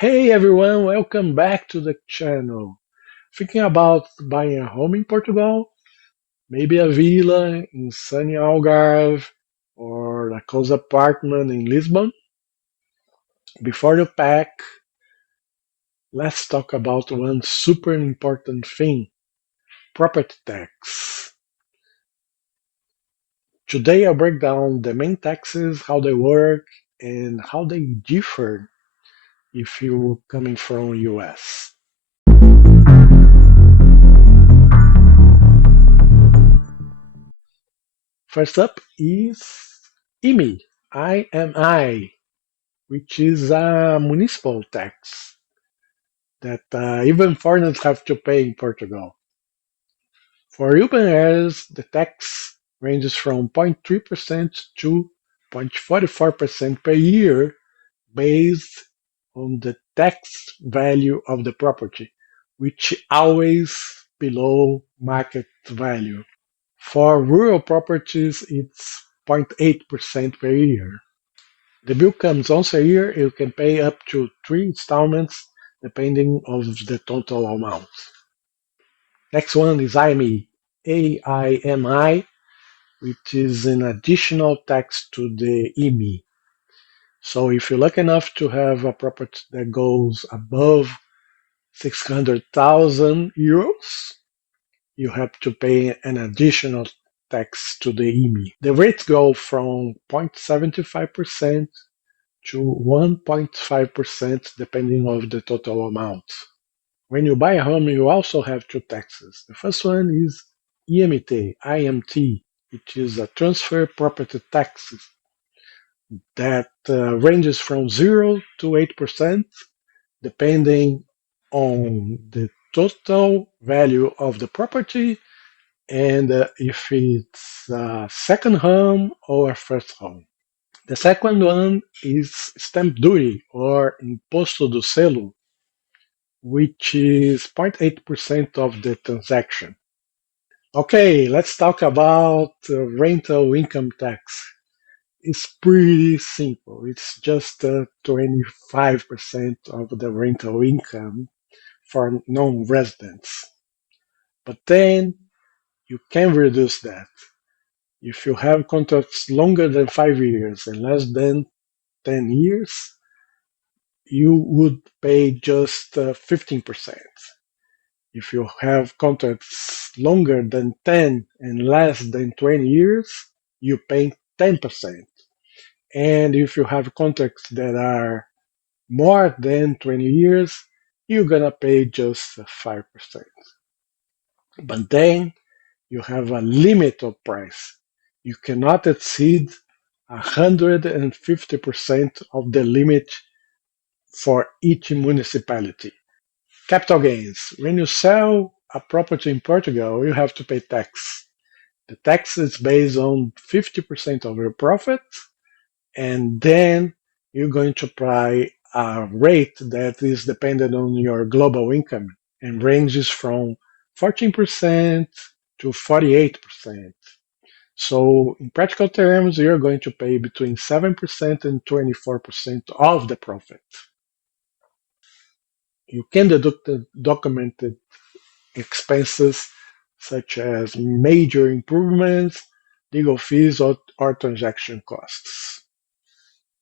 Hey everyone, welcome back to the channel. Thinking about buying a home in Portugal? Maybe a villa in sunny Algarve or a cozy apartment in Lisbon? Before you pack, let's talk about one super important thing, property tax. Today I'll break down the main taxes, how they work, and how they differ if you're coming from US. First up is IMI, IMI, which is a municipal tax that even foreigners have to pay in Portugal. For urban areas, the tax ranges from 0.3% to 0.44% per year based on the tax value of the property, which always below market value. For rural properties, it's 0.8% per year. The bill comes once a year. You can pay up to three installments depending of the total amount. Next one is AIMI, AIMI, which is an additional tax to the IMI. So if you're lucky enough to have a property that goes above 600,000 euros, you have to pay an additional tax to the IMI. The rates go from 0.75% to 1.5% depending on the total amount. When you buy a home, you also have two taxes. The first one is IMT, which is a transfer property tax that ranges from 0 to 8% depending on the total value of the property and if it's a second home or a first home. The second one is stamp duty or imposto do selo, which is 0.8% of the transaction. Okay, let's talk about rental income tax. It's pretty simple. It's just 25% of the rental income for non-residents. But then you can reduce that. If you have contracts longer than 5 years and less than 10 years, you would pay just 15%. If you have contracts longer than 10 and less than 20 years, you pay 10%. And if you have contracts that are more than 20 years, you're gonna pay just 5%. But then you have a limit of price. You cannot exceed 150% of the limit for each municipality. Capital gains. When you sell a property in Portugal, you have to pay tax. The tax is based on 50% of your profit, and then you're going to apply a rate that is dependent on your global income and ranges from 14% to 48%. So, in practical terms, you're going to pay between 7% and 24% of the profit. You can deduct the documented expenses such as major improvements, legal fees, or transaction costs.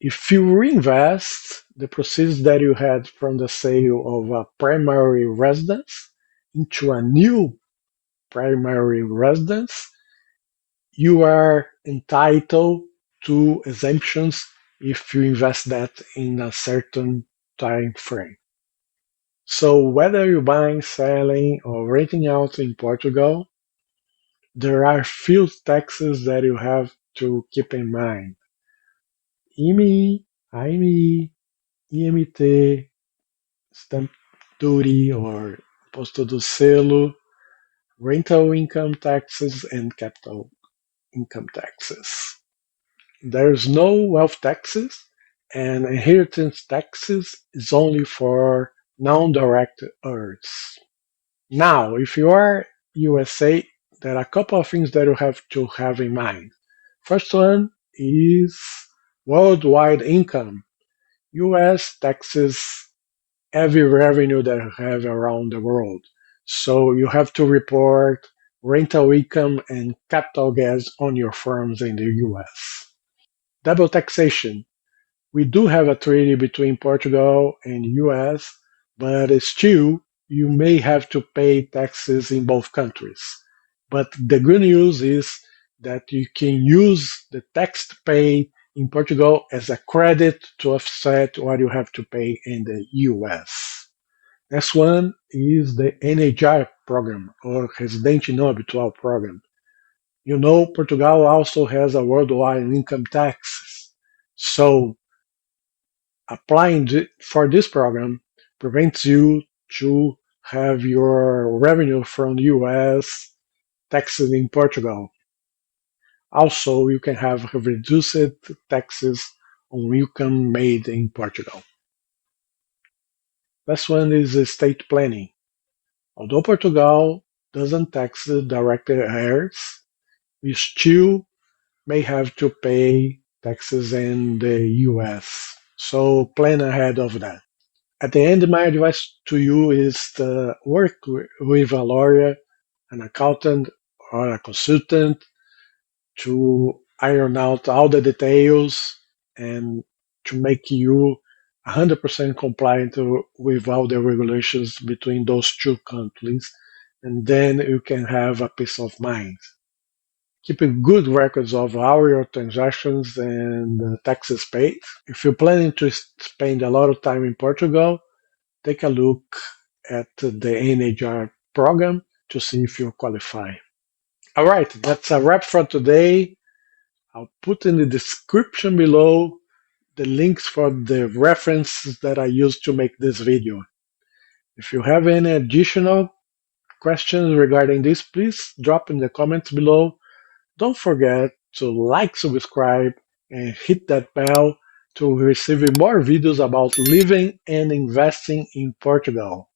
If you reinvest the proceeds that you had from the sale of a primary residence into a new primary residence, you are entitled to exemptions if you invest that in a certain time frame. So whether you're buying, selling, or renting out in Portugal, there are few taxes that you have to keep in mind. IMI, AIMI, IMT, stamp duty or imposto do selo, rental income taxes, and capital income taxes. There's no wealth taxes, and inheritance taxes is only for non-direct heirs. Now, if you are USA, there are a couple of things that you have to have in mind. First one is worldwide income. US taxes every revenue that you have around the world. So you have to report rental income and capital gains on your firms in the US. Double taxation. We do have a treaty between Portugal and US, but still you may have to pay taxes in both countries. But the good news is that you can use the tax to pay in Portugal as a credit to offset what you have to pay in the US. Next one is the NHI program or Residente Não Habitual program. You know, Portugal also has a worldwide income tax. So applying for this program prevents you to have your revenue from the US taxed in Portugal. Also, you can have reduced taxes on income made in Portugal. Last one is estate planning. Although Portugal doesn't tax direct heirs, you still may have to pay taxes in the US. So plan ahead of that. At the end, my advice to you is to work with a lawyer, an accountant, or a consultant to iron out all the details and to make you 100% compliant with all the regulations between those two countries. And then you can have a peace of mind. Keeping good records of all your transactions and taxes paid. If you're planning to spend a lot of time in Portugal, take a look at the NHR program to see if you qualify. All right, that's a wrap for today. I'll put in the description below the links for the references that I used to make this video. If you have any additional questions regarding this, please drop in the comments below. Don't forget to like, subscribe, and hit that bell to receive more videos about living and investing in Portugal.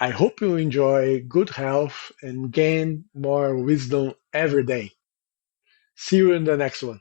I hope you enjoy good health and gain more wisdom every day. See you in the next one.